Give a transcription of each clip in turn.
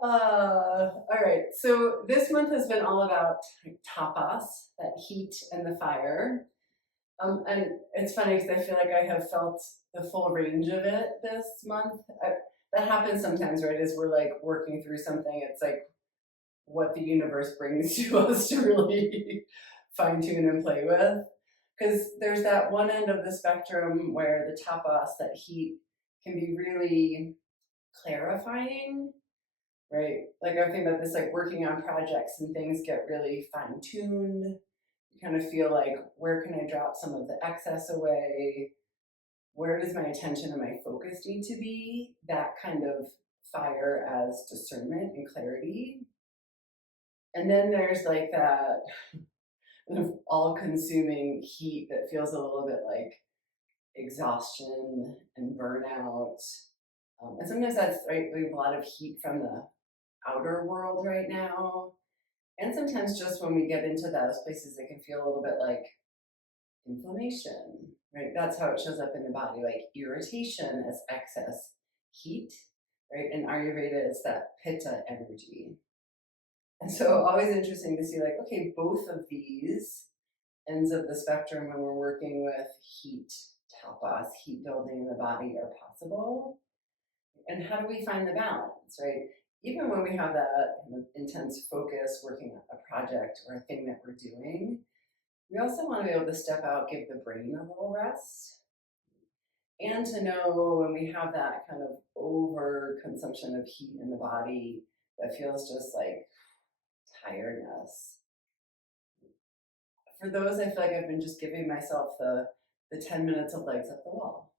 All right, so this month has been all about tapas, that heat and the fire. And it's funny because I feel like I have felt the full range of it this month. That happens sometimes, right? As we're like working through something, it's like what the universe brings to us to really fine tune and play with. Because there's that one end of the spectrum where the tapas, that heat, can be really clarifying, right? Like I think about this, like working on projects and things get really fine tuned. You kind of feel like, where can I drop some of the excess away? Where does my attention and my focus need to be? That kind of fire as discernment and clarity. And then there's like that all consuming heat that feels a little bit like exhaustion and burnout. And sometimes that's right, we have a lot of heat from the outer world right now. And sometimes just when we get into those places, it can feel a little bit like inflammation, right? That's how it shows up in the body, like irritation as excess heat, right? And Ayurveda is that pitta energy. And so always interesting to see like, okay, both of these ends of the spectrum when we're working with heat, tapas, heat building in the body are possible. And how do we find the balance, right? Even when we have that kind of intense focus working on a project or a thing that we're doing, we also want to be able to step out, give the brain a little rest, and to know when we have that kind of over consumption of heat in the body that feels just like tiredness. For those, I feel like I've been just giving myself the 10 minutes of legs up the wall.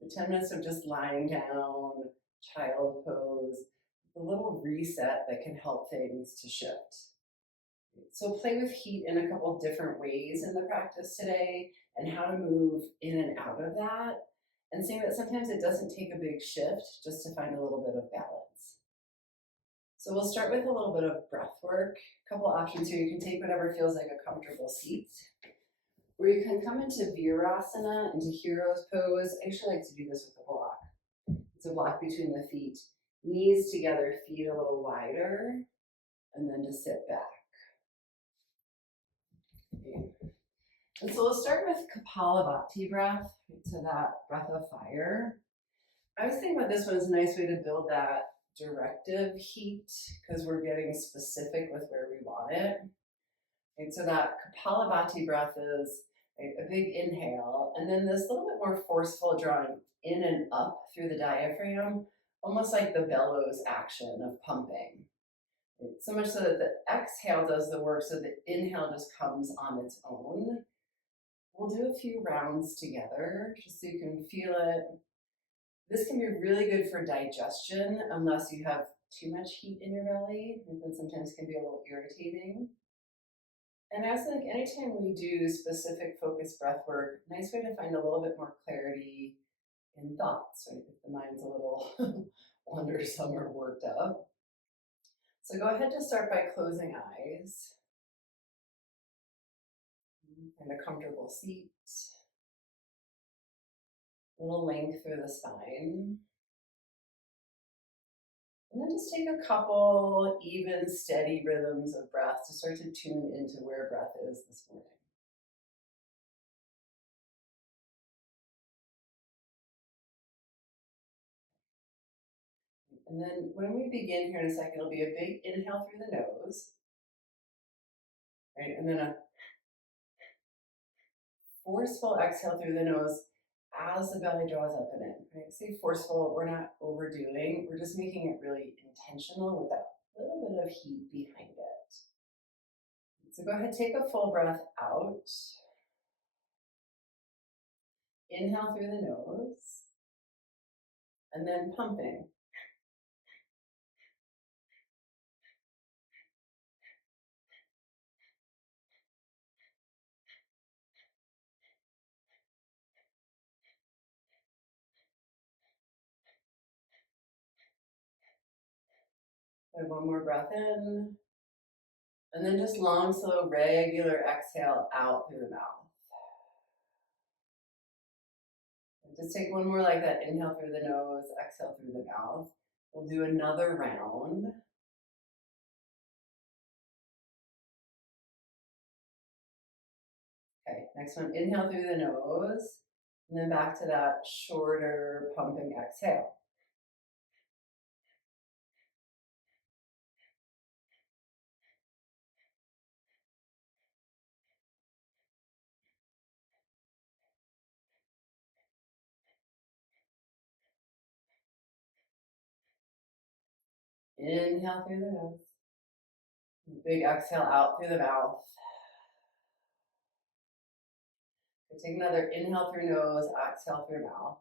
The 10 minutes of just lying down, child pose, a little reset that can help things to shift. So play with heat in a couple different ways in the practice today and how to move in and out of that. And seeing that sometimes it doesn't take a big shift just to find a little bit of balance. So we'll start with a little bit of breath work. A couple options here. You can take whatever feels like a comfortable seat. Or you can come into Virasana, into Hero's Pose. I actually like to do this with a block. It's a block between the feet. Knees together, feet a little wider, and then to sit back. Okay. And so we'll start with Kapalabhati breath, so that breath of fire. I was thinking about this one as a nice way to build that directive heat because we're getting specific with where we want it. And so that Kapalabhati breath is a big inhale, and then this little bit more forceful drawing in and up through the diaphragm, almost like the bellows action of pumping. So much so that the exhale does the work, so the inhale just comes on its own. We'll do a few rounds together just so you can feel it. This can be really good for digestion unless you have too much heat in your belly, and then sometimes can be a little irritating. And I also think anytime we do specific focused breath work, nice way to find a little bit more clarity in thoughts, right? If the mind's a little wondersome or worked up. So go ahead to start by closing eyes. Find a comfortable seat. A little length through the spine. And then just take a couple even, steady rhythms of breath to start to tune into where breath is this morning. And then when we begin here in a second, it'll be a big inhale through the nose, right? And then a forceful exhale through the nose as the belly draws up and in, right? Say forceful, we're not overdoing, we're just making it really intentional with that little bit of heat behind it. So go ahead, take a full breath out. Inhale through the nose, and then pumping. And one more breath in, and then just long, slow, regular exhale out through the mouth. And just take one more like that. Inhale through the nose, exhale through the mouth. We'll do another round. Okay, next one, inhale through the nose, and then back to that shorter pumping exhale. Inhale through the nose. Big exhale out through the mouth. Take another inhale through nose, exhale through mouth.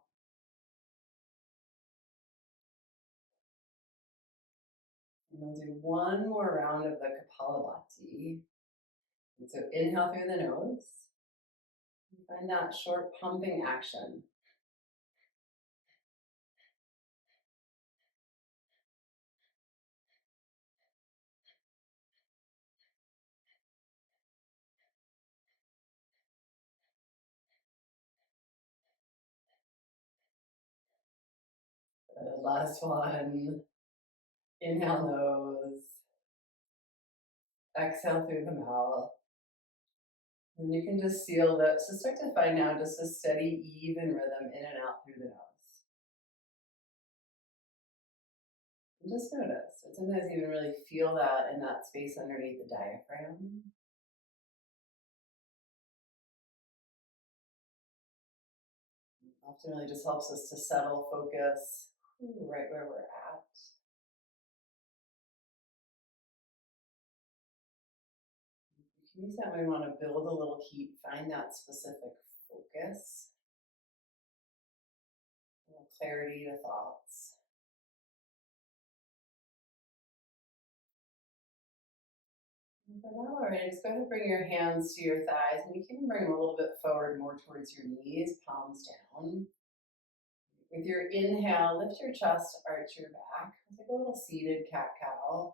And we'll do one more round of the Kapalabhati. And so inhale through the nose. Find that short pumping action. Last one. Inhale nose. Exhale through the mouth. And you can just seal lips. So start to find now just a steady, even rhythm in and out through the nose. And just notice. So sometimes you even really feel that in that space underneath the diaphragm. Often really just helps us to settle, focus right where we're at. You can use that when we want to build a little heat, find that specific focus, a little clarity to thoughts. And for now, already, just go ahead and bring your hands to your thighs, and you can bring them a little bit forward, more towards your knees, palms down. With your inhale, lift your chest, arch your back. Take a little seated cat-cow.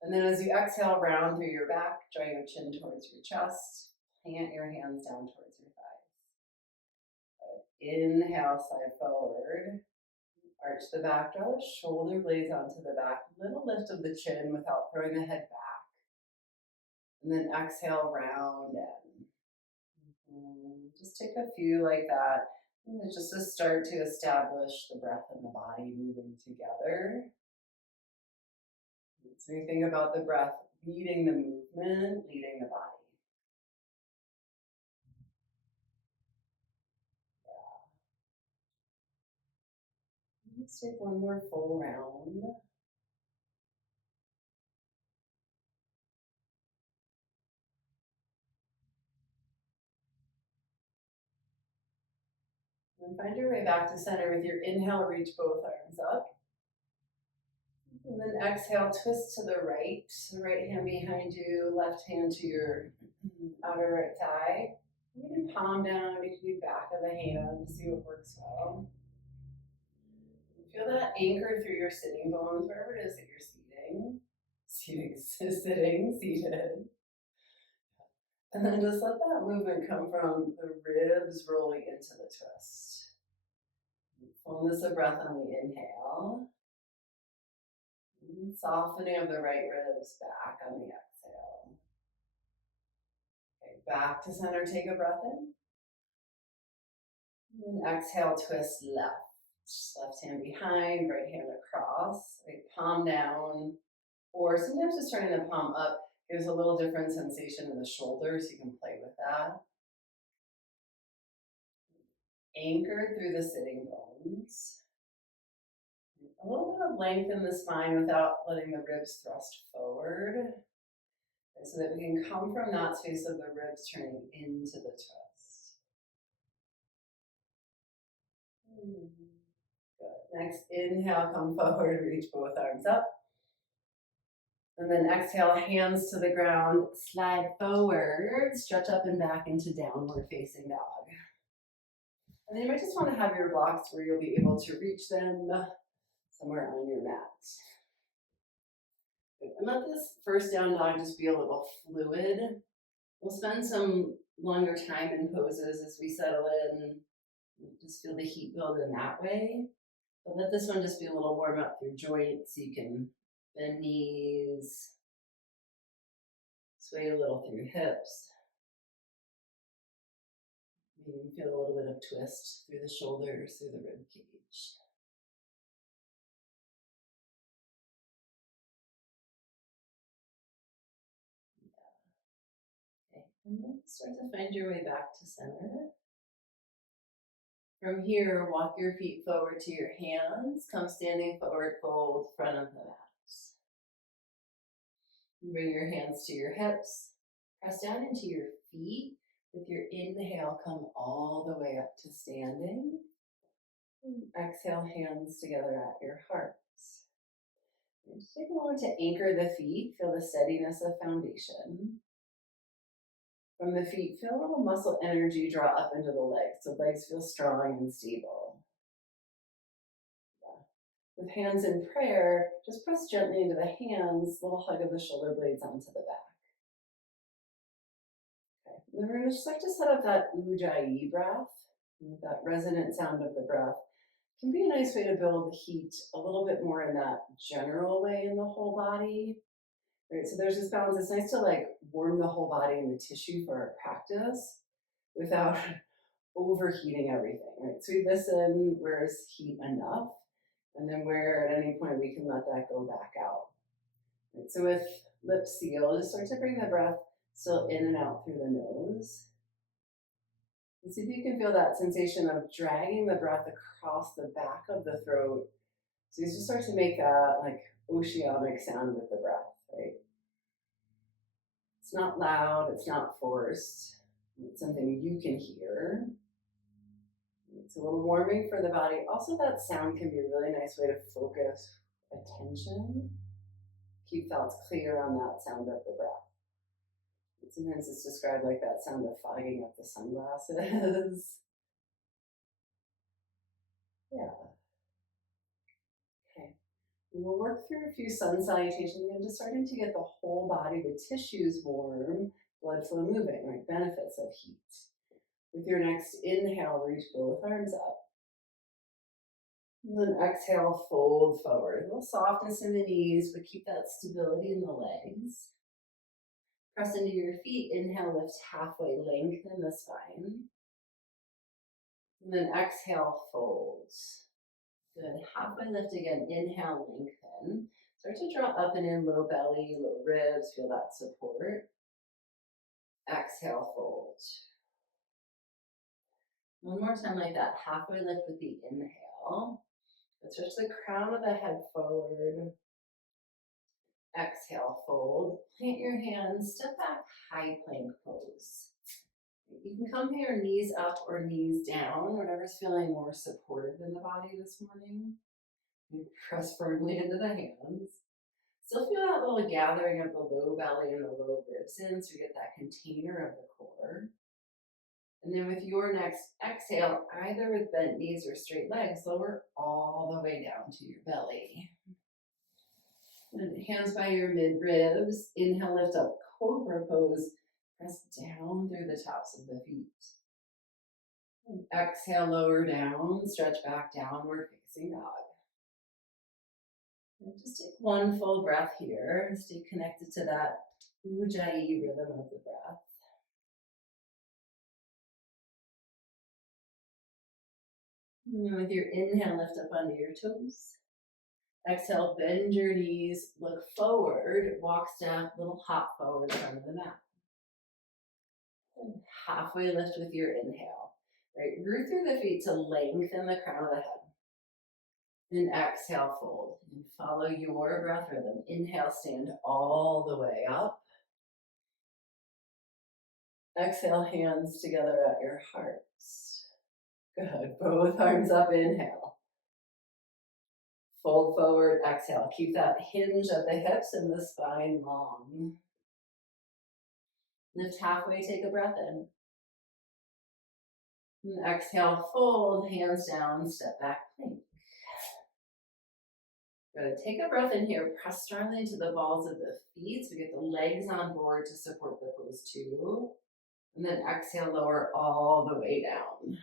And then as you exhale, round through your back, draw your chin towards your chest, plant your hands down towards your thighs. Inhale, slide forward. Arch the back, draw the shoulder blades onto the back. Little lift of the chin without throwing the head back. And then exhale, round in. Just take a few like that. And it's just to start to establish the breath and the body moving together. So you think about the breath leading the movement, leading the body. Yeah. Let's take one more full round. And find your way back to center with your inhale, reach both arms up. And then exhale, twist to the right hand behind you, left hand to your outer right thigh. You can palm down, you can do back of the hand, see what works well. Feel that anchor through your sitting bones, wherever it is that you're sitting, seated. And then just let that movement come from the ribs rolling into the twist. Fullness of breath on the inhale. And softening of the right ribs back on the exhale. Okay, back to center, take a breath in. And exhale, twist left. Left hand behind, right hand across. Right, palm down. Or sometimes just turning the palm up gives a little different sensation in the shoulders. You can play with that. Anchored through the sitting bones. A little bit of length in the spine without letting the ribs thrust forward. So that we can come from that space of the ribs turning into the twist. Good. Next, inhale, come forward, reach both arms up. And then exhale, hands to the ground, slide forward, stretch up and back into downward facing dog. And then you might just want to have your blocks where you'll be able to reach them somewhere on your mat. Good. And let this first down dog just be a little fluid. We'll spend some longer time in poses as we settle in. Just feel the heat build in that way. But let this one just be a little warm up through joints. You can bend knees, sway a little through hips. You can feel a little bit of twist through the shoulders, through the rib cage. Okay, and then start to find your way back to center. From here, walk your feet forward to your hands. Come standing forward, fold front of the mat. Bring your hands to your hips. Press down into your feet. With your inhale, come all the way up to standing. Exhale, hands together at your hearts. And just take a moment to anchor the feet. Feel the steadiness of foundation. From the feet, feel a little muscle energy draw up into the legs, so legs feel strong and stable. Yeah. With hands in prayer, just press gently into the hands, little hug of the shoulder blades onto the back. Okay. And then we're going to start to set up that ujjayi breath, that resonant sound of the breath. Can be a nice way to build heat a little bit more in that general way in the whole body. Right, so there's this balance. It's nice to like warm the whole body and the tissue for our practice without overheating everything, right? So we listen, where's heat enough, and then where at any point we can let that go back out. Right, so with lip seal, just start to bring the breath still in and out through the nose. And see if you can feel that sensation of dragging the breath across the back of the throat. So you just start to make that like oceanic sound with the breath, right? It's not loud, it's not forced. It's something you can hear. It's a little warming for the body. Also, that sound can be a really nice way to focus attention. Keep thoughts clear on that sound of the breath. Sometimes it's described like that sound of fogging up the sunglasses. Yeah. Okay. We'll work through a few sun salutations and just starting to get the whole body, the tissues warm, blood flow moving, right? Benefits of heat. With your next inhale, reach both arms up. And then exhale, fold forward. A little softness in the knees, but keep that stability in the legs. Press into your feet. Inhale, lift halfway, lengthen the spine. And then exhale, fold. Good. Halfway lift again. Inhale, lengthen. Start to draw up and in, low belly, low ribs. Feel that support. Exhale, fold. One more time like that. Halfway lift with the inhale. Let's stretch the crown of the head forward. Exhale, fold. Plant your hands, step back, high plank pose. You can come here, knees up or knees down, whatever's feeling more supportive in the body this morning. You press firmly into the hands. Still feel that little gathering of the low belly and the low ribs in, so you get that container of the core. And then with your next exhale, either with bent knees or straight legs, lower all the way down to your belly. And hands by your mid-ribs. Inhale, lift up, cobra pose. Press down through the tops of the feet. And exhale, lower down, stretch back downward, facing dog. And just take one full breath here and stay connected to that ujjayi rhythm of the breath. And with your inhale, lift up onto your toes. Exhale, bend your knees, look forward, walk step, little hop forward in front of the mat. And halfway lift with your inhale. Right, root through the feet to lengthen the crown of the head. Then exhale, fold. And follow your breath rhythm. Inhale, stand all the way up. Exhale, hands together at your hearts. Good. Both arms up, inhale. Fold forward, exhale. Keep that hinge at the hips and the spine long. Lift halfway, take a breath in. And exhale, fold, hands down, step back, plank. Good. Take a breath in here. Press strongly into the balls of the feet so we get the legs on board to support the pose too. And then exhale, lower all the way down.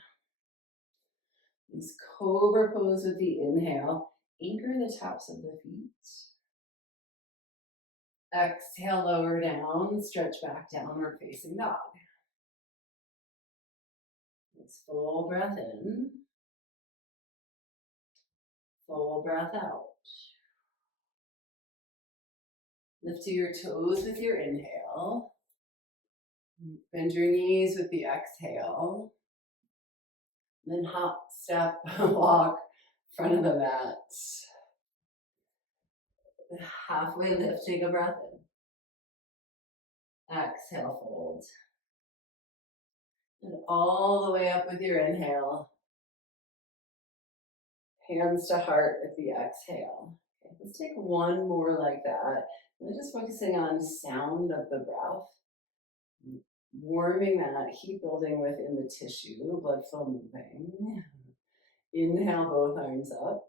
This cobra pose with the inhale. Anchor the tops of the feet. Exhale, lower down, stretch back, downward facing dog. Let's full breath in. Full breath out. Lift to your toes with your inhale. Bend your knees with the exhale. Then hop, step, walk, front of the mat. Halfway lift, take a breath in. Exhale, fold. And all the way up with your inhale. Hands to heart with the exhale. Okay, let's take one more like that. We're just focusing on sound of the breath. Warming that, heat building within the tissue, blood flow moving. Inhale, both arms up.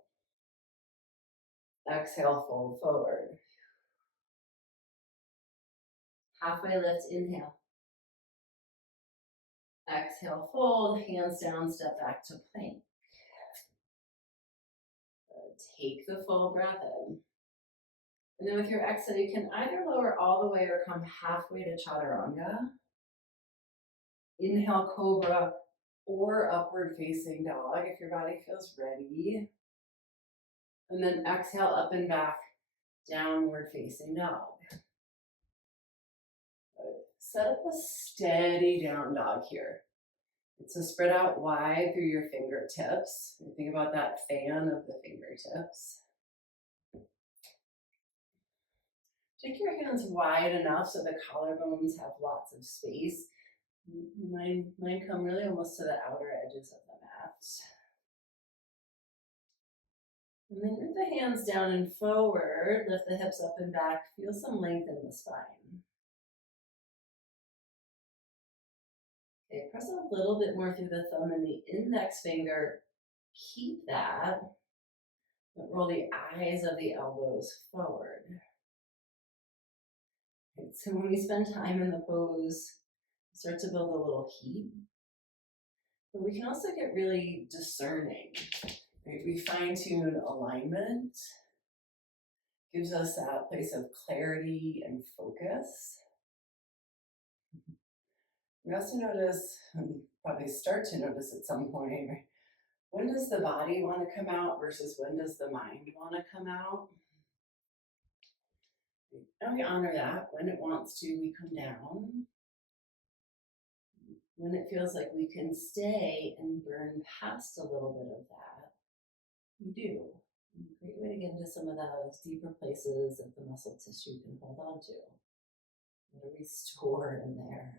Exhale, fold forward. Halfway lift, inhale. Exhale, fold, hands down, step back to plank. Take the full breath in. And then with your exhale, you can either lower all the way or come halfway to chaturanga. Inhale, cobra, or upward facing dog if your body feels ready. And then exhale, up and back, downward facing dog. Good. Set up a steady down dog here. So spread out wide through your fingertips. Think about that fan of the fingertips. Take your hands wide enough so the collarbones have lots of space. Mine come really almost to the outer edges of the mat. And then root the hands down and forward. Lift the hips up and back. Feel some length in the spine. Okay, press a little bit more through the thumb and the index finger. Keep that. But roll the eyes of the elbows forward. Okay, so when we spend time in the pose, start to build a little heat. But we can also get really discerning. Right? We fine-tune alignment. Gives us that place of clarity and focus. We also notice, probably start to notice at some point, when does the body want to come out versus when does the mind want to come out? And we honor that. When it wants to, we come down. When it feels like we can stay and burn past a little bit of that, we do. A great way to get into some of those deeper places that the muscle tissue can hold on to. What do we store in there?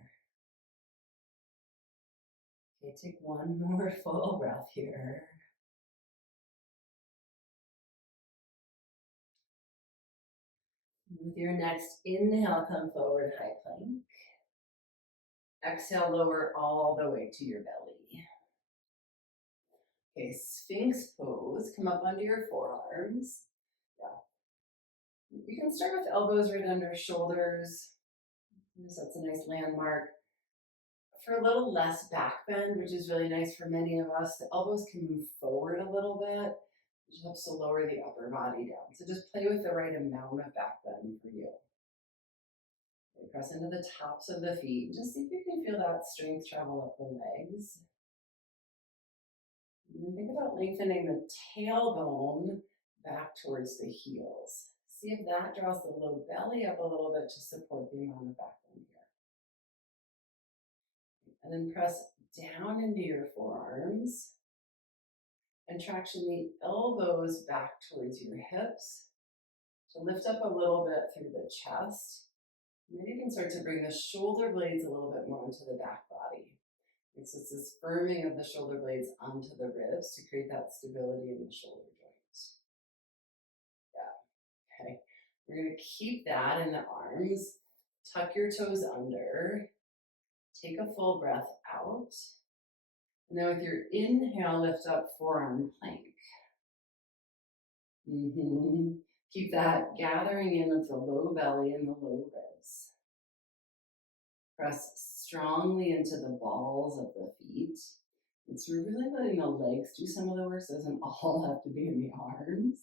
Okay, take one more full breath here. With your next inhale, come forward, high plank. Exhale, lower all the way to your belly. Okay, Sphinx pose. Come up onto your forearms. Yeah. You can start with elbows right under shoulders. So that's a nice landmark. For a little less back bend, which is really nice for many of us, the elbows can move forward a little bit, which helps to lower the upper body down. So just play with the right amount of back bend for you. Okay, press into the tops of the feet. Just see if you can feel that strength travel up the legs. And then think about lengthening the tailbone back towards the heels. See if that draws the low belly up a little bit to support the amount of back bend here. And then press down into your forearms and traction the elbows back towards your hips to lift up a little bit through the chest. Maybe you can start to bring the shoulder blades a little bit more into the back body. And so it's this firming of the shoulder blades onto the ribs to create that stability in the shoulder joint. Yeah, okay. We're gonna keep that in the arms. Tuck your toes under. Take a full breath out. And then with your inhale, lift up forearm plank. Keep that gathering in of the low belly and the low ribs. Press strongly into the balls of the feet. And so we're really letting the legs do some of the work, so it doesn't all have to be in the arms.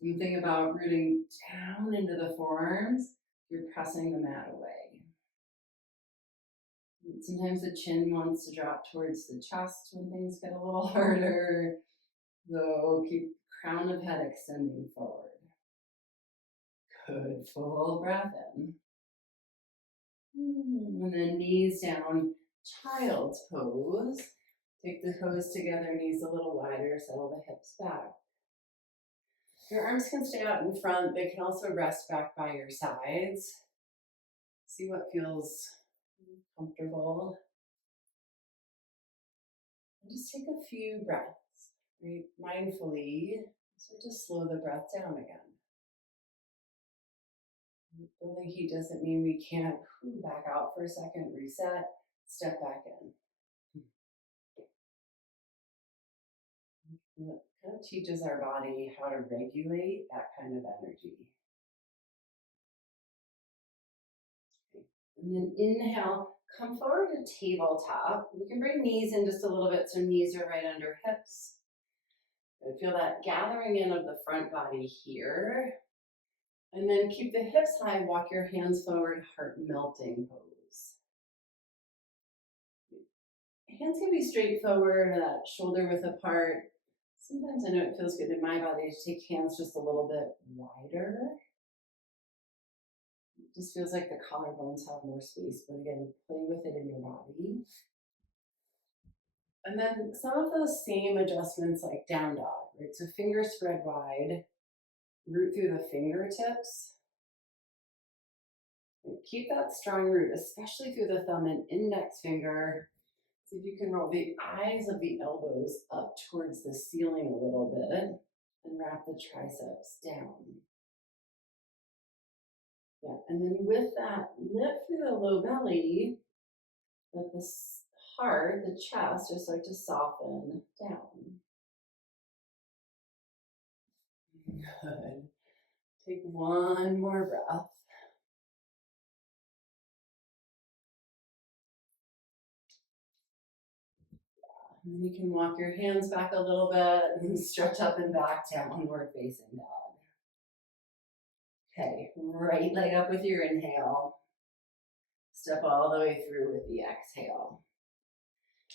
And think about rooting down into the forearms, you're pressing the mat away. And sometimes the chin wants to drop towards the chest when things get a little harder. So keep crown of head extending forward. Good, full breath in. And then knees down, child's pose. Take the toes together, knees a little wider, settle the hips back. Your arms can stay out in front. They can also rest back by your sides. See what feels comfortable. And just take a few breaths, right? Mindfully, start to slow the breath down again. Building heat doesn't mean we can't back out for a second, reset, step back in. And it kind of teaches our body how to regulate that kind of energy. And then inhale, come forward to tabletop. You can bring knees in just a little bit so knees are right under hips. And feel that gathering in of the front body here. And then keep the hips high, walk your hands forward, heart melting pose. Hands can be straight forward, shoulder width apart. Sometimes I know it feels good in my body to take hands just a little bit wider. It just feels like the collarbones have more space, but again, play with it in your body. And then some of those same adjustments like down dog, right? So fingers spread wide, root through the fingertips. And keep that strong root, especially through the thumb and index finger. See if you can roll the eyes of the elbows up towards the ceiling a little bit and wrap the triceps down. Yeah, and then with that, lift through the low belly, let the heart, the chest, just start to soften down. Good. Take one more breath. And then you can walk your hands back a little bit and stretch up and back, downward facing dog. Okay, right leg up with your inhale. Step all the way through with the exhale.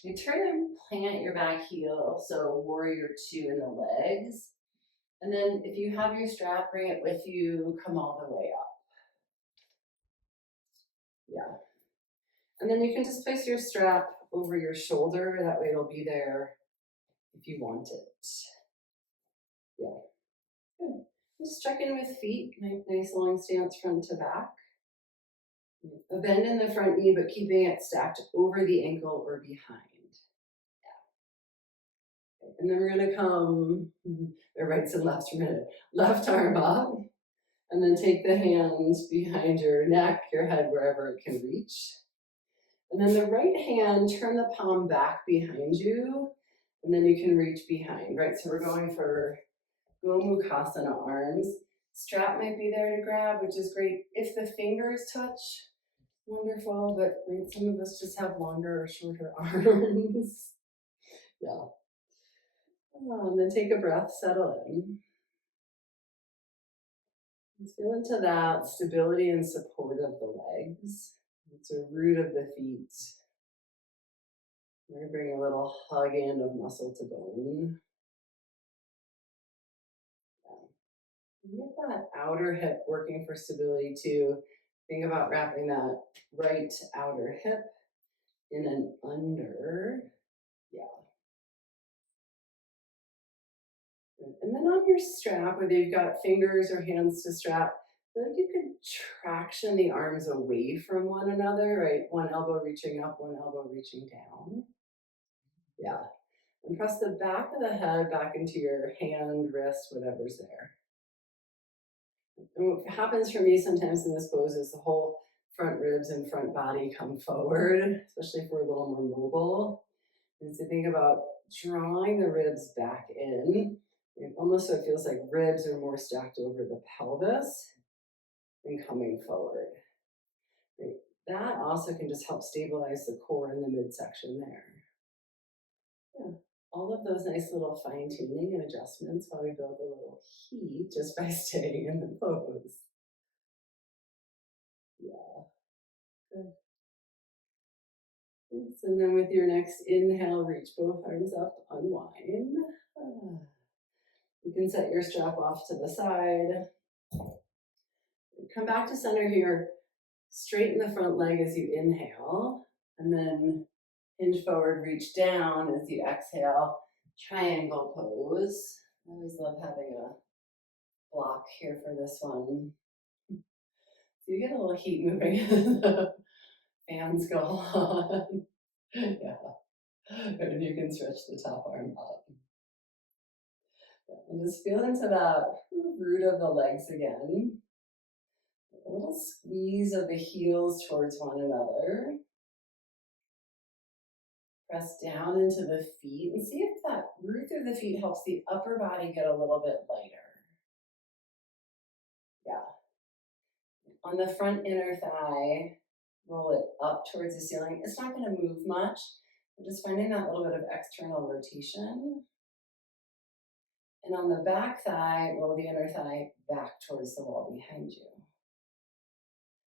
You turn and plant your back heel, so warrior two in the legs. And then if you have your strap, bring it with you, come all the way up. Yeah. And then you can just place your strap over your shoulder, that way it'll be there if you want it. Yeah. Good. Just check in with feet, nice long stance front to back. A bend in the front knee, but keeping it stacked over the ankle or behind. Yeah. And then we're gonna come, rights and lefts for a minute. Left arm up, and then take the hands behind your neck, your head, wherever it can reach. And then the right hand, turn the palm back behind you, and then you can reach behind, right? So we're going for Gomukhasana arms. Strap might be there to grab, which is great. If the fingers touch, wonderful, but right, some of us just have longer or shorter arms. Yeah. And then take a breath, settle in. Let's feel into that stability and support of the legs. It's a root of the feet. We're going to bring a little hug in of muscle to bone. Yeah. Get that outer hip working for stability too. Think about wrapping that right outer hip in and under. Yeah. And then on your strap, whether you've got fingers or hands to strap, I think you could traction the arms away from one another, right? One elbow reaching up, one elbow reaching down. Yeah. And press the back of the head back into your hand, wrist, whatever's there. And what happens for me sometimes in this pose is the whole front ribs and front body come forward, especially if we're a little more mobile. And so think about drawing the ribs back in. Almost so it feels like ribs are more stacked over the pelvis and coming forward. Right. That also can just help stabilize the core in the midsection there. Yeah. All of those nice little fine tuning and adjustments while we build a little heat just by staying in the pose. Yeah, good. Thanks. And then with your next inhale, reach both arms up, unwind. Ah. You can set your strap off to the side. Come back to center here. Straighten the front leg as you inhale, and then hinge forward, reach down as you exhale. Triangle pose. I always love having a block here for this one. So you get a little heat moving. The fans go on. Yeah. And you can stretch the top arm up. And just feel into that root of the legs again. A little squeeze of the heels towards one another. Press down into the feet and see if that root through the feet helps the upper body get a little bit lighter. Yeah. On the front inner thigh, roll it up towards the ceiling. It's not going to move much. We're just finding that little bit of external rotation. And on the back thigh, roll the inner thigh back towards the wall behind you.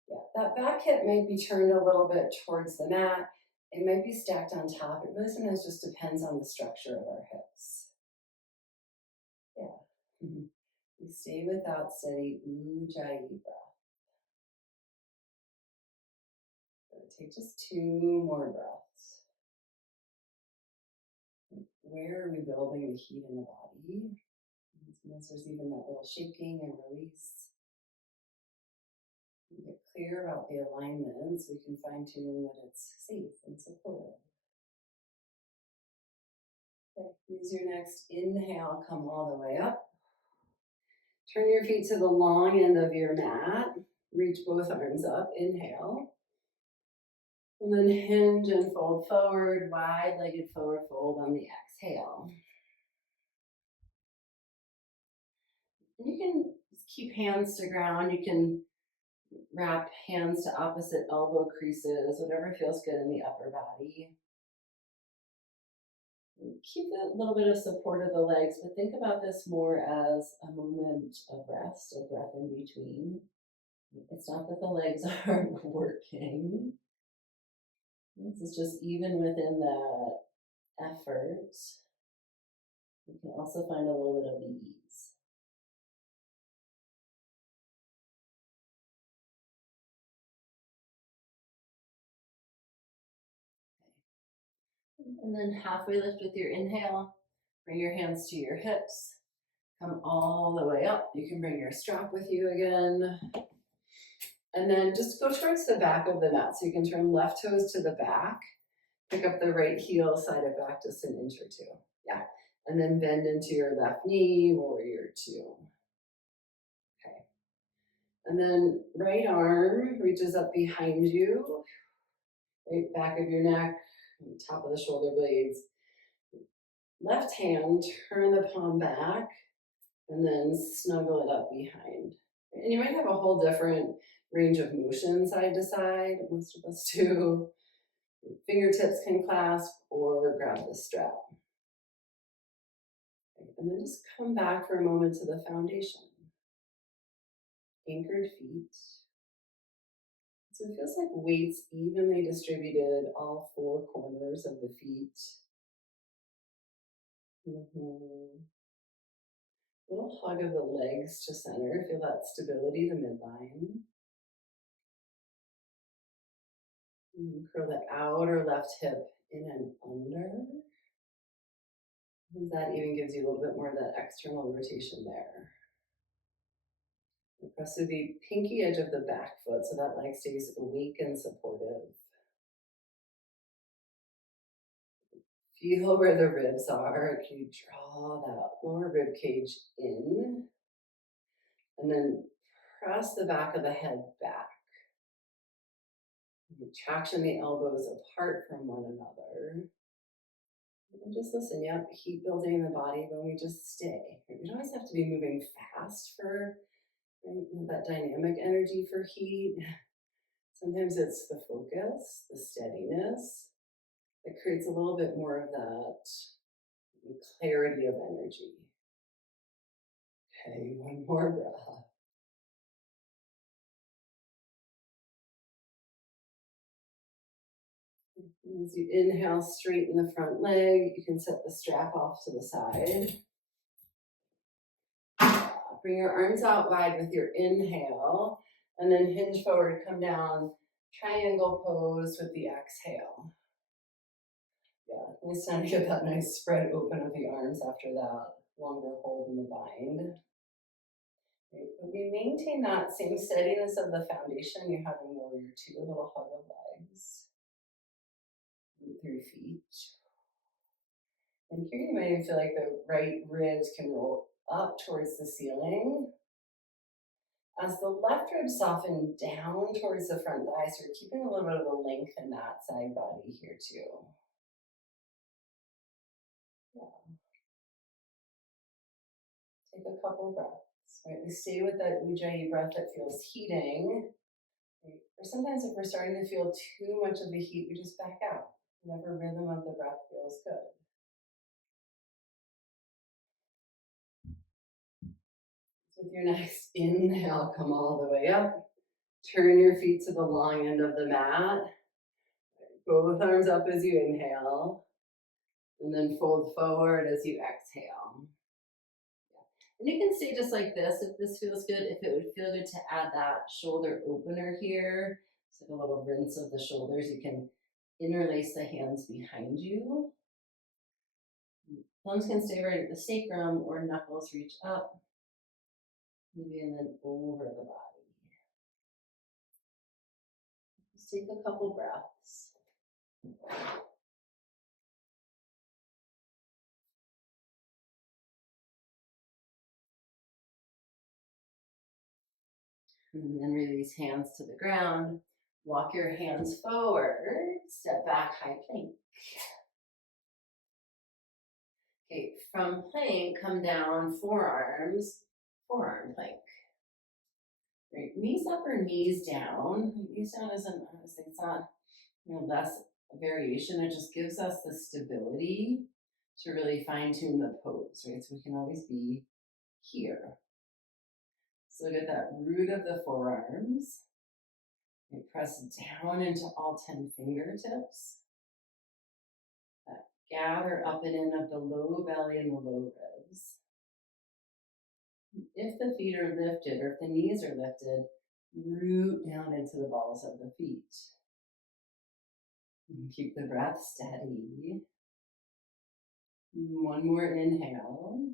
Yeah, that back hip might be turned a little bit towards the mat. It might be stacked on top. It really sometimes just depends on the structure of our hips. Yeah. Mm-hmm. You stay with that steady ujjayi breath. Take just 2 more breaths. Where are we building the heat in the body? Sometimes there's even that little shaking and release. We get clear about the alignments. We can fine tune that it's safe and supportive. Okay, use your next inhale, come all the way up. Turn your feet to the long end of your mat. Reach both arms up, inhale. And then hinge and fold forward, wide-legged forward fold on the exhale. And you can just keep hands to ground. You can wrap hands to opposite elbow creases, whatever feels good in the upper body. Keep a little bit of support of the legs, but think about this more as a moment of rest, a breath in between. It's not that the legs aren't working. This is just even within that effort, you can also find a little bit of ease. And then halfway lift with your inhale. Bring your hands to your hips. Come all the way up. You can bring your strap with you again. And then just go towards the back of the mat. So you can turn left toes to the back. Pick up the right heel, side it back just an inch or 2. Yeah. And then bend into your left knee, warrior 2. Okay. And then right arm reaches up behind you. Right back of your neck, top of the shoulder blades. Left hand, turn the palm back, and then snuggle it up behind. And you might have a whole different range of motion side to side. Most of us do. Fingertips can clasp or grab the strap. And then just come back for a moment to the foundation. Anchored feet. So it feels like weights evenly distributed all 4 corners of the feet. Little hug of the legs to center. Feel that stability, the midline. Curl the outer left hip in and under. And that even gives you a little bit more of that external rotation there. Press through the pinky edge of the back foot so that leg stays awake and supportive. Feel where the ribs are. Can you draw that lower rib cage in? And then press the back of the head back. Traction the elbows apart from one another. And just listen, yep, heat building in the body when we just stay. We don't always have to be moving fast for that dynamic energy for heat. Sometimes it's the focus, the steadiness that creates a little bit more of that and clarity of energy. Okay, one more breath. As you inhale, straighten the front leg. You can set the strap off to the side. Bring your arms out wide with your inhale, and then hinge forward, come down, triangle pose with the exhale. Yeah, nice time to get that nice spread open of the arms after that longer hold in the bind. Right, but we maintain that same steadiness of the foundation you had in Warrior Two, a little hug of legs. Through feet. And here you might even feel like the right ribs can roll up towards the ceiling. As the left ribs soften down towards the front thigh, so you're keeping a little bit of a length in that side body here too. Yeah. Take a couple breaths. Right? We stay with that Ujjayi breath that feels heating. Right? Or sometimes if we're starting to feel too much of the heat, we just back out. Whatever rhythm of the breath feels good. With your next inhale, come all the way up. Turn your feet to the long end of the mat. Both arms up as you inhale. And then fold forward as you exhale. And you can stay just like this if this feels good. If it would feel good to add that shoulder opener here, it's like a little rinse of the shoulders. You can interlace the hands behind you. Palms can stay right at the sacrum or knuckles reach up. Maybe and then over the body. Just take a couple breaths. And then release hands to the ground. Walk your hands forward. Step back, high plank. Okay, from plank, come down, forearms, forearm plank. Right, knees up or knees down. Knees down isn't, honestly, it's not, less variation. It just gives us the stability to really fine tune the pose, right? So we can always be here. So look at that root of the forearms. And press down into all 10 fingertips. Gather up and in of the low belly and the low ribs. If the feet are lifted or if the knees are lifted, root down into the balls of the feet. And keep the breath steady. One more inhale.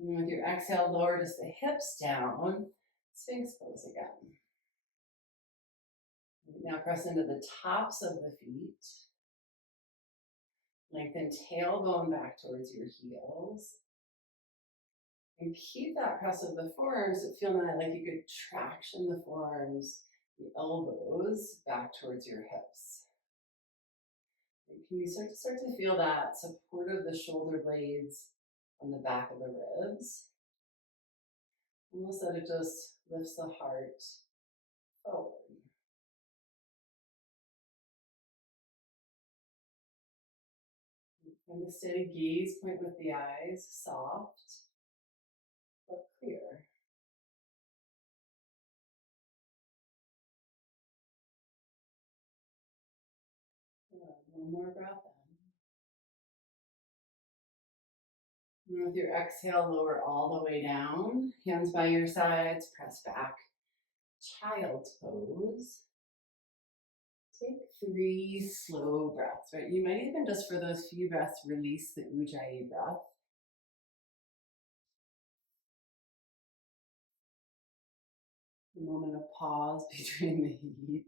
And with your exhale, lower just the hips down. Sphinx pose again. Now press into the tops of the feet. Lengthen tailbone back towards your heels. And keep that press of the forearms. Feel like you could traction the forearms, the elbows back towards your hips. And can you start to feel that support of the shoulder blades on the back of the ribs? Almost that it just lifts the heart forward. And a steady gaze, point with the eyes, soft but clear. One more breath in. And with your exhale, lower all the way down. Hands by your sides, press back. Child's pose. Take 3 slow breaths, right? You might even just for those few breaths release the Ujjayi breath. A moment of pause between the heat.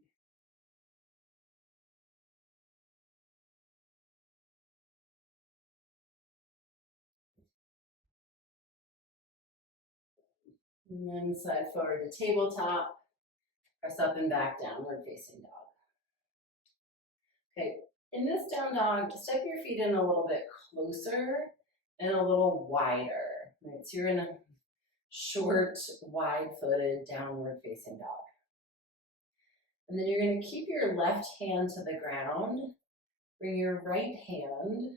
And then slide forward to tabletop. Press up and back, downward facing dog. Okay, in this down dog, step your feet in a little bit closer and a little wider. Right, so you're in a short, wide-footed, downward-facing dog. And then you're going to keep your left hand to the ground. Bring your right hand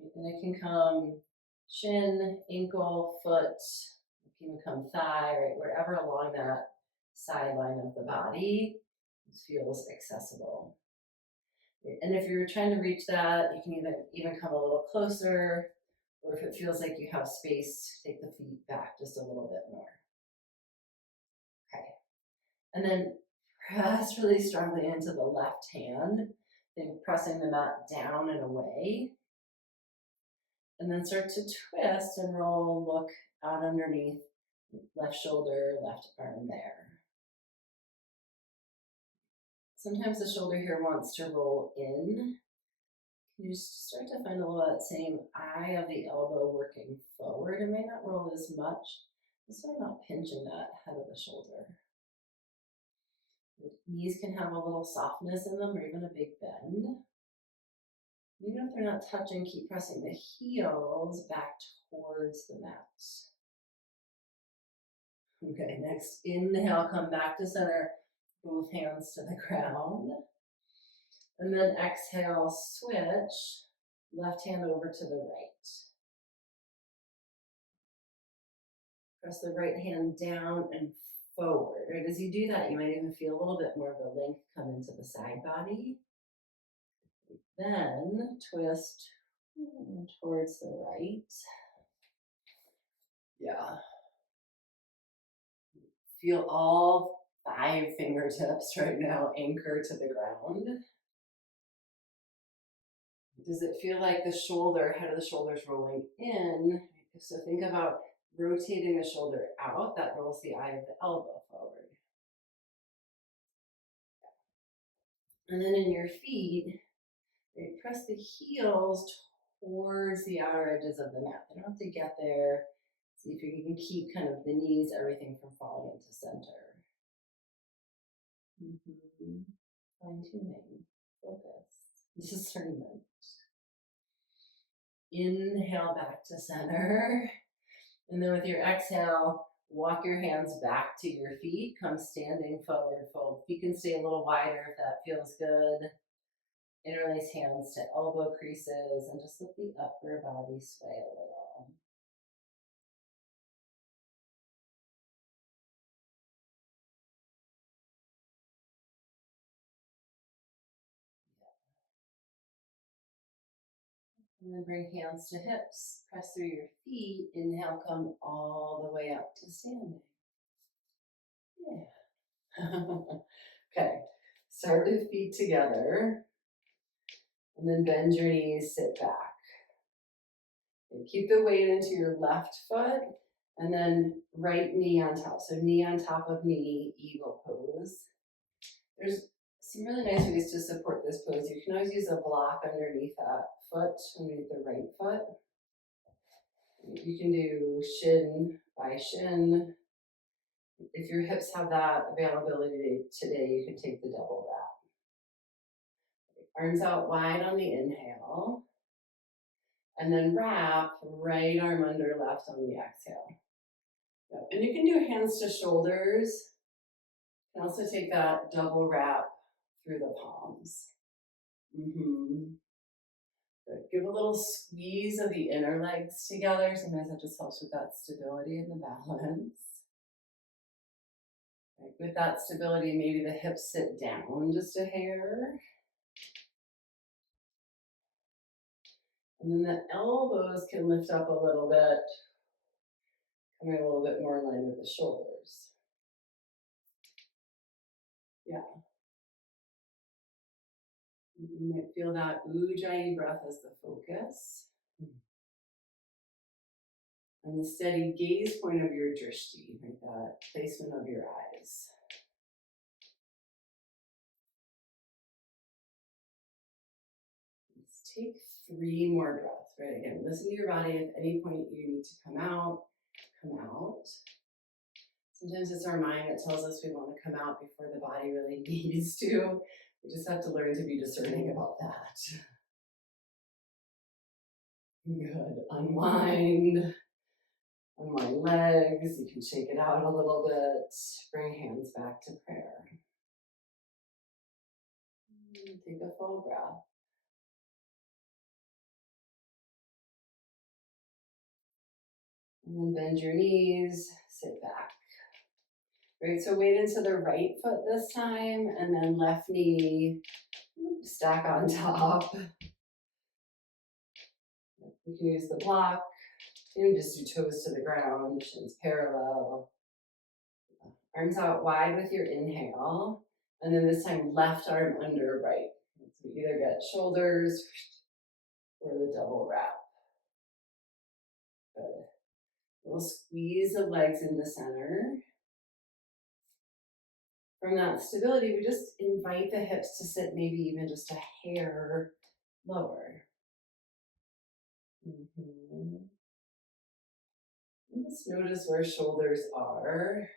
And it can come shin, ankle, foot, it can even come thigh, right? Wherever along that sideline of the body feels accessible. And if you're trying to reach that, you can even come a little closer, or if it feels like you have space, take the feet back just a little bit more. Okay. And then press really strongly into the left hand, then pressing the mat down and away. And then start to twist and roll, look out underneath, left shoulder, left arm there. Sometimes the shoulder here wants to roll in. You start to find a little of that same eye of the elbow working forward. It may not roll as much, just so I'm not pinching that head of the shoulder. The knees can have a little softness in them or even a big bend. Even if they're not touching, keep pressing the heels back towards the mat. Okay, next inhale, come back to center, both hands to the ground. And then exhale, switch, left hand over to the right. Press the right hand down and forward. And as you do that, you might even feel a little bit more of the length come into the side body. Then twist towards the right. Yeah. Feel all 5 fingertips right now anchor to the ground. Does it feel like the shoulder, head of the shoulder is rolling in? So think about rotating the shoulder out. That rolls the eye of the elbow forward. And then in your feet, press the heels towards the outer edges of the mat. You don't have to get there. See if you can keep kind of the knees, everything from falling into center. Fine tuning, focus, discernment. Inhale back to center. And then with your exhale, walk your hands back to your feet. Come standing forward fold. Feet can stay a little wider if that feels good. Interlace hands to elbow creases and just let the upper body sway a little. And then bring hands to hips. Press through your feet. Inhale, come all the way up to standing. Yeah. Okay. Start with feet together. And then bend your knees, sit back. And keep the weight into your left foot. And then right knee on top. So knee on top of knee, eagle pose. There's some really nice ways to support this pose. You can always use a block underneath that foot, underneath the right foot. You can do shin by shin. If your hips have that availability today, you can take the double wrap. Arms out wide on the inhale. And then wrap, right arm under, left on the exhale. Yep. And you can do hands to shoulders. You can also take that double wrap through the palms. Good. Give a little squeeze of the inner legs together. Sometimes that just helps with that stability and the balance. Right. With that stability, maybe the hips sit down just a hair. And then the elbows can lift up a little bit, coming a little bit more in line with the shoulders. Yeah. You might feel that Ujjayi breath as the focus. And the steady gaze point of your drishti, like that placement of your eyes. Let's take 3 more breaths, right? Again, listen to your body. At any point you need to come out, come out. Sometimes it's our mind that tells us we want to come out before the body really needs to. We just have to learn to be discerning about that. Good. Unwind. Unwind legs. You can shake it out a little bit. Bring hands back to prayer. Take a full breath. And then bend your knees, sit back. Great, so weight into the right foot this time, and then left knee, stack on top. You can use the block, you can just do toes to the ground, shins parallel. Arms out wide with your inhale, and then this time left arm under right. So you either get shoulders or the double wrap. Good. We'll squeeze the legs into center. From that stability, we just invite the hips to sit maybe even just a hair lower. And just notice where shoulders are.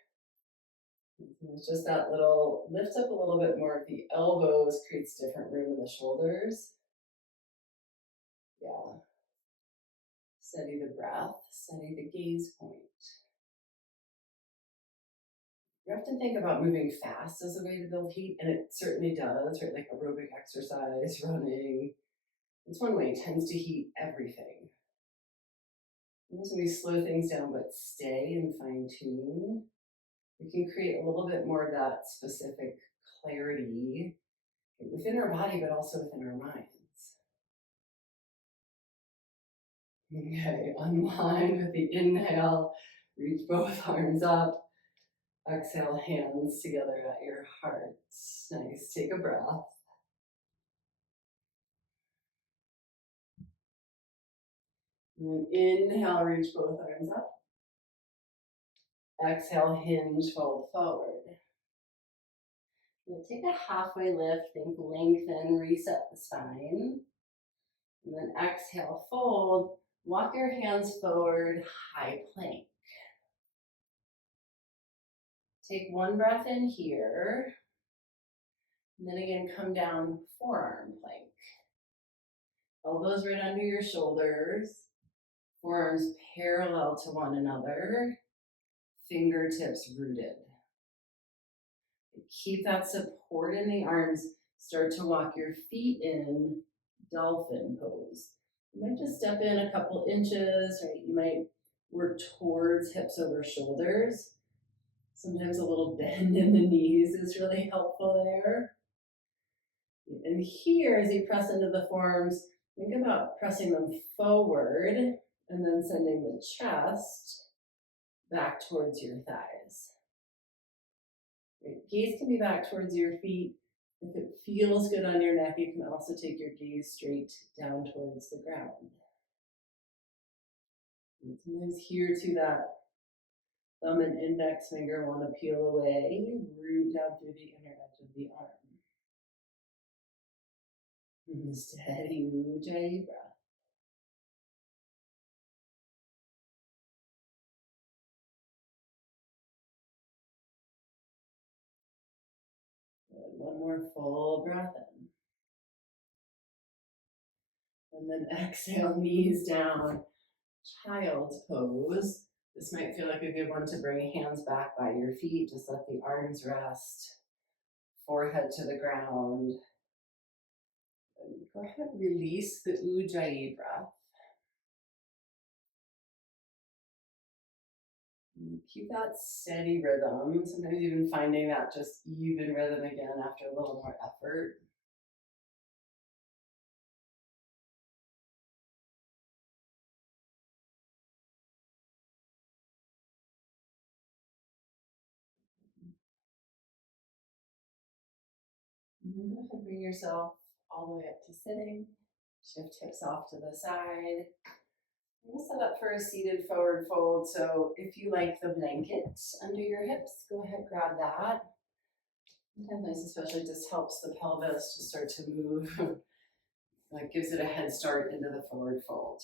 It's just that little lift up a little bit more of the elbows, creates different room in the shoulders. Yeah. Steady the breath, steady the gaze point. You have to think about moving fast as a way to build heat, and it certainly does, right? Like aerobic exercise, running. It's one way, it tends to heat everything. And as we slow things down but stay and fine tune, we can create a little bit more of that specific clarity within our body, but also within our minds. Okay, unwind with the inhale, reach both arms up. Exhale, hands together at your heart. Nice, take a breath. And then inhale, reach both arms up. Exhale, hinge, fold forward. Take a halfway lift, think lengthen, reset the spine. And then exhale, fold. Walk your hands forward, high plank. Take one breath in here. And then again, come down, forearm plank. Elbows right under your shoulders. Forearms parallel to one another. Fingertips rooted. Keep that support in the arms. Start to walk your feet in dolphin pose. You might just step in a couple inches, right? You might work towards hips over shoulders. Sometimes a little bend in the knees is really helpful there. And here, as you press into the forearms, think about pressing them forward and then sending the chest back towards your thighs. Gaze can be back towards your feet. If it feels good on your neck, you can also take your gaze straight down towards the ground. And sometimes here to that thumb and index finger want to peel away, root down through the inner edge of the arm. And steady Ujjayi breath. Good. One more full breath in. And then exhale, knees down, child's pose. This might feel like a good one to bring hands back by your feet. Just let the arms rest, forehead to the ground. And go ahead, release the Ujjayi breath. And keep that steady rhythm. Sometimes even finding that just even rhythm again after a little more effort. And then go ahead and bring yourself all the way up to sitting. Shift hips off to the side. We'll set up for a seated forward fold. So if you like the blanket under your hips, go ahead, grab that. Sometimes this especially just helps the pelvis to start to move. Like gives it a head start into the forward fold.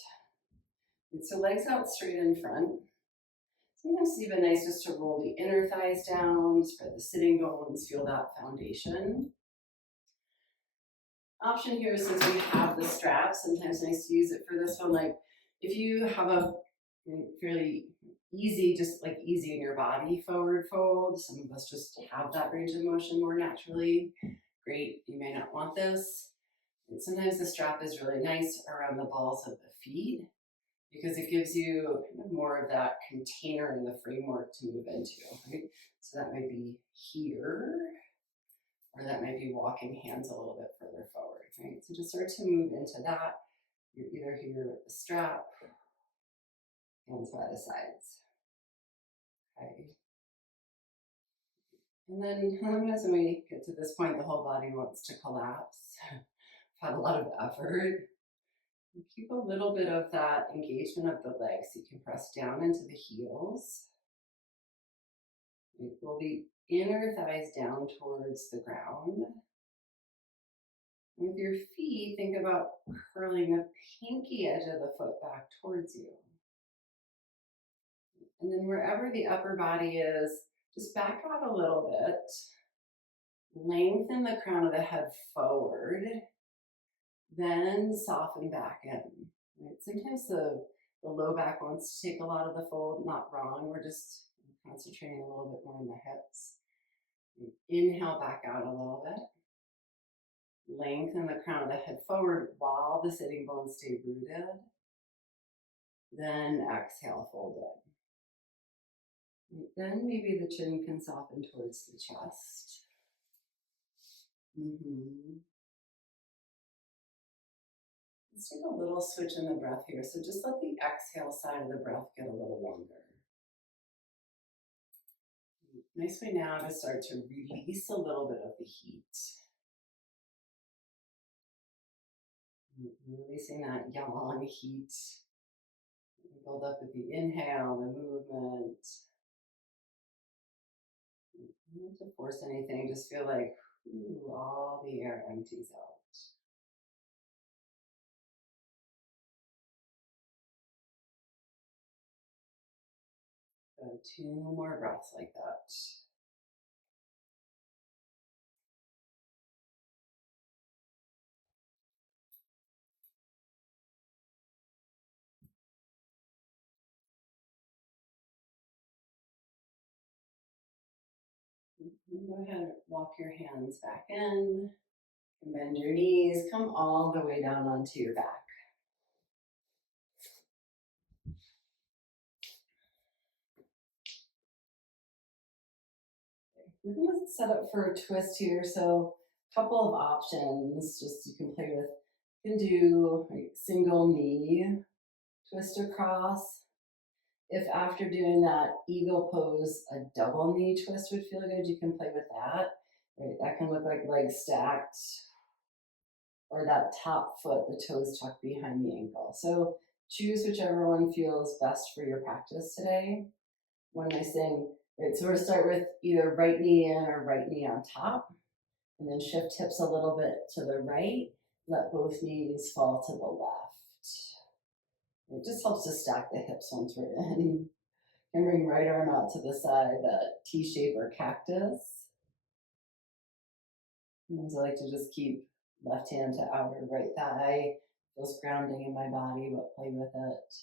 And so legs out straight in front. Sometimes it's even nice just to roll the inner thighs down, spread the sitting bones, feel that foundation. Option here, since we have the strap, sometimes nice to use it for this one. Like if you have a fairly easy, just like easy in your body forward fold, some of us just have that range of motion more naturally. Great, you may not want this. And sometimes the strap is really nice around the balls of the feet. because it gives you kind of more of that container and the framework to move into, right? So that might be here, or that might be walking hands a little bit further forward, right? So just start to move into that. You're either here with the strap, hands by the sides, okay? And then sometimes when we get to this point, the whole body wants to collapse. Had a lot of effort. Keep a little bit of that engagement of the legs. You can press down into the heels. Pull the inner thighs down towards the ground. With your feet, think about curling the pinky edge of the foot back towards you. And then wherever the upper body is, just back out a little bit. Lengthen the crown of the head forward. Then soften back in. Right? Sometimes the low back wants to take a lot of the fold, not wrong. We're just concentrating a little bit more on the hips. Inhale back out a little bit. Lengthen the crown of the head forward while the sitting bones stay rooted. Then exhale, fold in. Then maybe the chin can soften towards the chest. Let's take a little switch in the breath here. So just let the exhale side of the breath get a little longer. Nice way now to start to release a little bit of the heat. Releasing that yang heat. Build up with the inhale, the movement. You don't have to force anything, just feel like all the air empties out. Good. 2 more breaths like that. Go ahead and walk your hands back in. And bend your knees. Come all the way down onto your back. We're going to set up for a twist here. So a couple of options just you can play with. You can do like single knee twist across. If after doing that eagle pose, a double knee twist would feel good, you can play with that. Right, that can look like legs stacked, or that top foot, the toes tucked behind the ankle. So choose whichever one feels best for your practice today. One nice thing, right, so we're gonna start with either right knee in or right knee on top, and then shift hips a little bit to the right, let both knees fall to the left. It just helps to stack the hips once we're in. And bring right arm out to the side, that T shape or cactus. Sometimes I like to just keep left hand to outer right thigh. Feels grounding in my body, but play with it.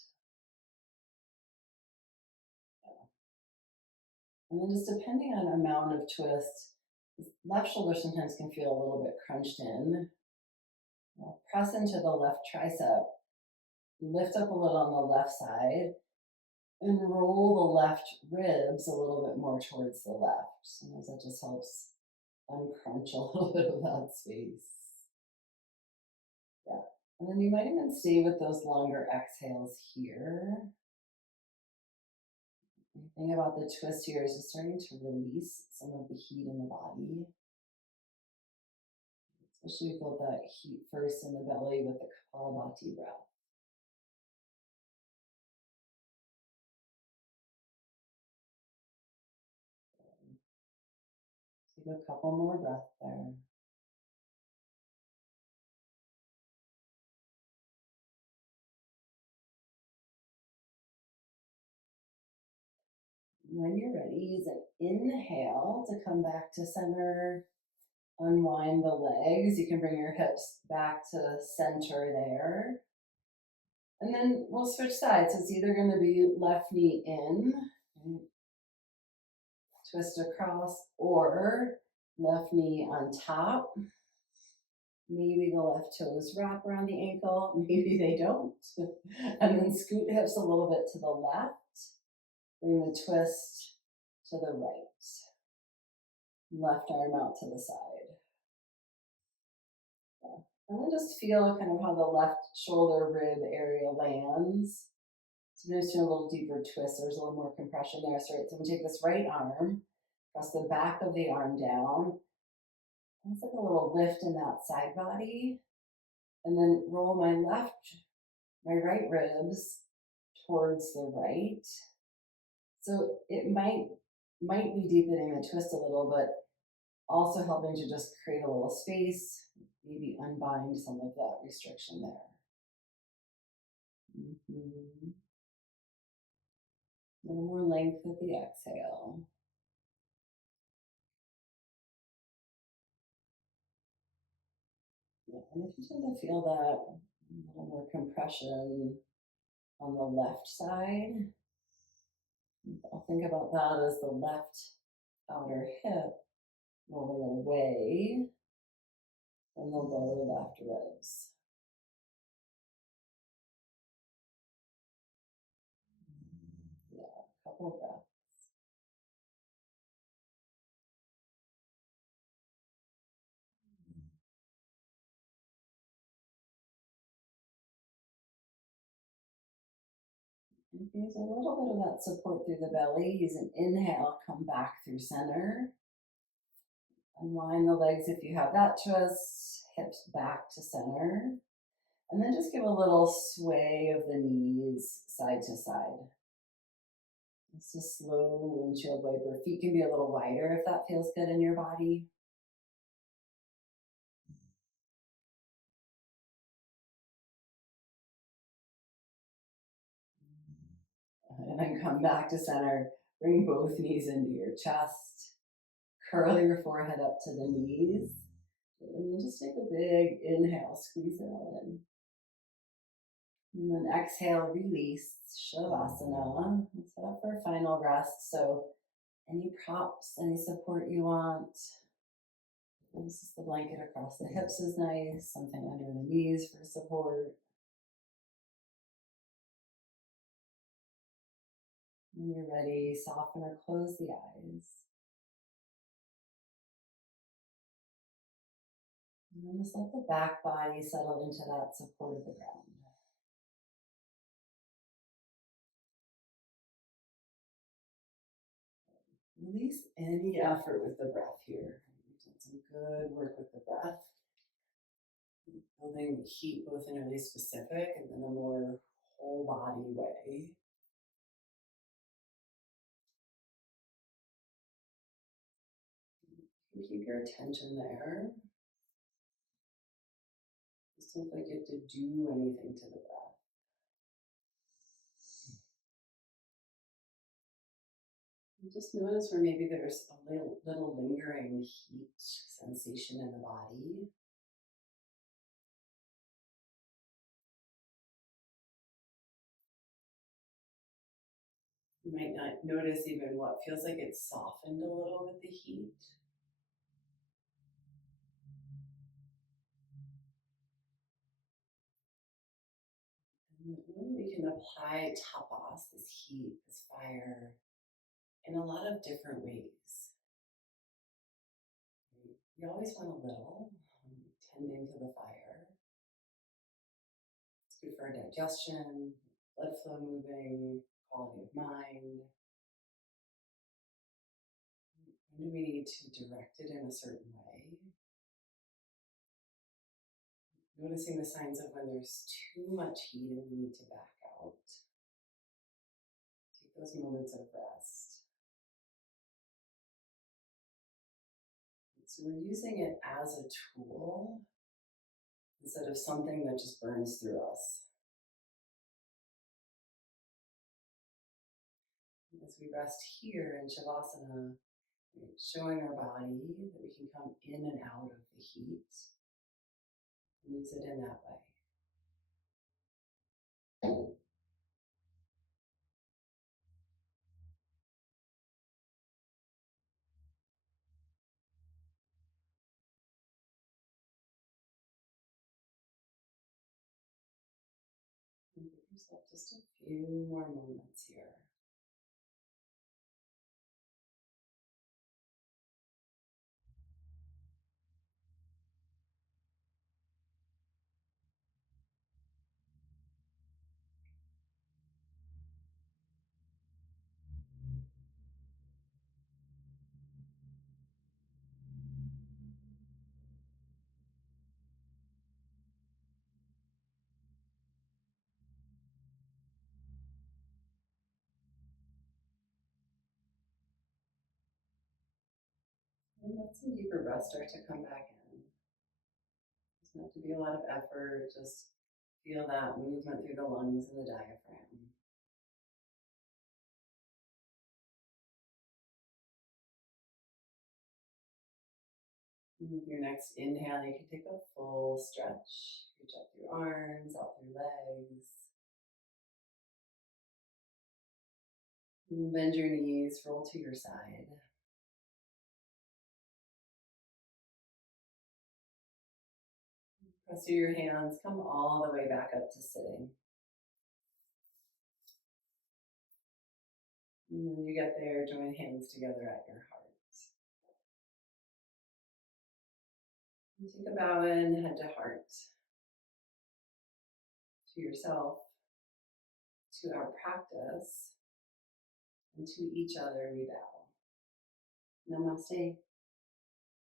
And then just depending on amount of twist, left shoulder sometimes can feel a little bit crunched in. Press into the left tricep. Lift up a little on the left side. And roll the left ribs a little bit more towards the left. Sometimes that just helps uncrunch a little bit of that space. Yeah. And then you might even stay with those longer exhales here. The thing about the twist here is just starting to release some of the heat in the body. Especially if you feel that heat first in the belly with the Kapalabhati breath. Take a couple more breaths there. When you're ready, use an inhale to come back to center. Unwind the legs. You can bring your hips back to center there. And then we'll switch sides. It's either going to be left knee in, twist across, or left knee on top. Maybe the left toes wrap around the ankle, maybe they don't. And then scoot hips a little bit to the left. Bring the twist to the right. Left arm out to the side. Yeah. And then just feel kind of how the left shoulder rib area lands. Sometimes doing a little deeper twist, there's a little more compression there. So I'm gonna take this right arm, press the back of the arm down. It's like a little lift in that side body. And then roll my right ribs towards the right. So it might be deepening the twist a little, but also helping to just create a little space, maybe unbind some of that restriction there. Mm-hmm. A little more length with the exhale. Yeah, and if you tend to feel that a little more compression on the left side, I'll think about that as the left outer hip rolling away from the lower left ribs. Yeah, a couple of breaths. And use a little bit of that support through the belly. Use an inhale, come back through center. Unwind the legs if you have that twist, hips back to center. And then just give a little sway of the knees side to side. It's a slow windshield wiper. Feet can be a little wider if that feels good in your body. And then come back to center. Bring both knees into your chest. Curl your forehead up to the knees. And then just take a big inhale, squeeze it all in. And then exhale, release, Shavasana. Set up for a final rest. So any props, any support you want. This is the blanket across the hips is nice. Something under the knees for support. When you're ready, soften or close the eyes. And then just let the back body settle into that support of the ground. Release any effort with the breath here. You've done some good work with the breath. Building heat both in a really specific and then a more whole body way. You can keep your attention there. Just don't like you have to do anything to the breath. And just notice where maybe there's a little lingering heat sensation in the body. You might not notice even what feels like it's softened a little with the heat. And then we can apply tapas, this heat, this fire, in a lot of different ways. You always want a little, tending to the fire. It's good for our digestion, blood flow moving, quality of mind. When do we need to direct it in a certain way? Noticing the signs of when there's too much heat and we need to back out. Take those moments of rest. So we're using it as a tool instead of something that just burns through us. As we rest here in Shavasana, showing our body that we can come in and out of the heat and use it in that way. yourself just a few more moments here. And let some deeper breaths start to come back in. Doesn't have to be a lot of effort, just feel that movement through the lungs and the diaphragm. And with your next inhale, you can take a full stretch. Reach up through arms, out through legs. And bend your knees, roll to your side. Press through your hands, come all the way back up to sitting. And when you get there, join hands together at your heart. And take a bow in, head to heart. To yourself, to our practice, and to each other we bow. Namaste.